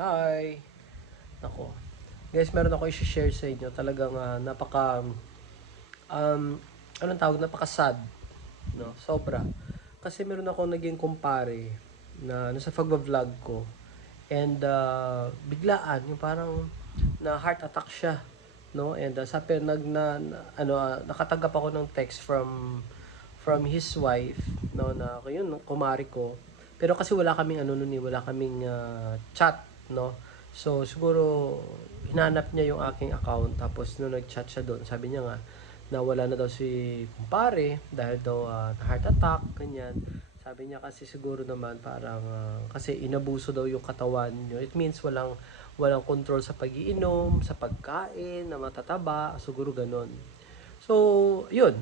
Hi! Nako. Guys, meron ako i-share sa inyo. Talagang um, anong tawag? Napaka-sad. No? Sobra. Kasi meron ako naging kumpare na sa pagbablog ko. And biglaan, yung parang na heart attack siya. No? And sabi, nakatanggap ako ng text from his wife, no, na yun, kumari ko. Pero kasi wala kaming wala kaming chat, no. So siguro hinanap niya yung aking account, tapos nung nag-chat siya doon, sabi niya nga na wala na daw si kumpare dahil daw heart attack, ganyan. Sabi niya kasi siguro naman parang kasi inabuso daw yung katawan niyo. It means walang control sa pag-iinom, sa pagkain, na matataba, siguro ganun. So, yun.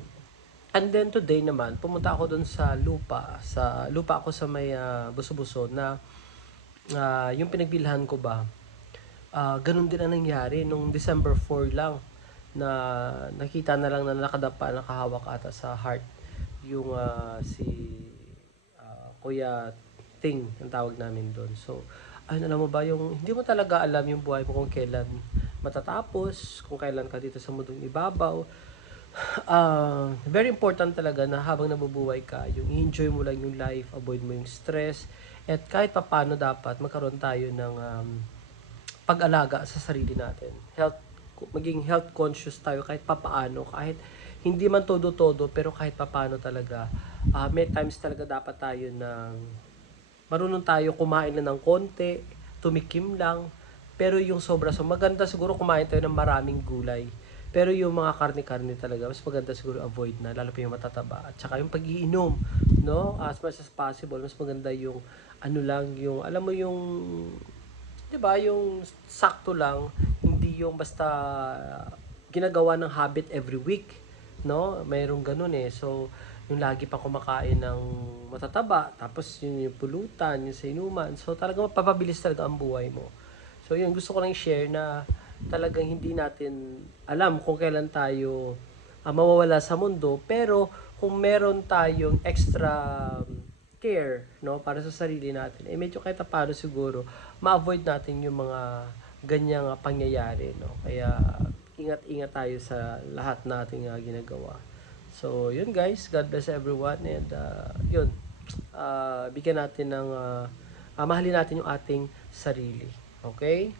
And then today naman, pumunta ako doon sa lupa. Sa lupa ako sa may Buso-Buso na yung pinagbilhan ko ba. Ganun din ang nangyari nung December 4 lang na nakita na lang na nakadapa, nakahawak ata sa heart yung si Kuya Ting, ang tawag namin doon. So, ayun, alam mo ba, yung hindi mo talaga alam yung buhay mo kung kailan matatapos, kung kailan ka dito sa mundong ibabaw. Very important talaga na habang nabubuhay ka, yung enjoy mo lang yung life, avoid mo yung stress, at kahit papano dapat magkaroon tayo ng pag-alaga sa sarili natin. Maging health conscious tayo kahit papaano, kahit hindi man todo-todo, pero kahit papaano talaga. May times talaga dapat tayo ng marunong tayo kumain lang ng konti, tumikim lang, pero yung sobra, so maganda siguro kumain tayo ng maraming gulay. Pero yung mga karne-karne talaga, mas maganda siguro avoid na, lalo pa yung matataba. At saka yung pag-iinom, no? As much as possible, mas maganda yung yung, alam mo yung, 'di ba, yung sakto lang, hindi yung basta ginagawa ng habit every week, no? Mayroong ganun eh. So, yung lagi pa kumakain ng matataba, tapos yung pulutan, yung sa inuman. So, talagang mapapabilis talaga ang buhay mo. So, yun, gusto ko lang share na talagang hindi natin alam kung kailan tayo mawawala sa mundo, pero kung meron tayong extra care, no, para sa sarili natin, eh medyo kahit paano siguro ma-avoid natin yung mga ganyang pangyayari, no. Kaya ingat-ingat tayo sa lahat nating ginagawa. So, yun guys, God bless everyone, and yun, bigyan natin ng mahalin natin yung ating sarili. Okay?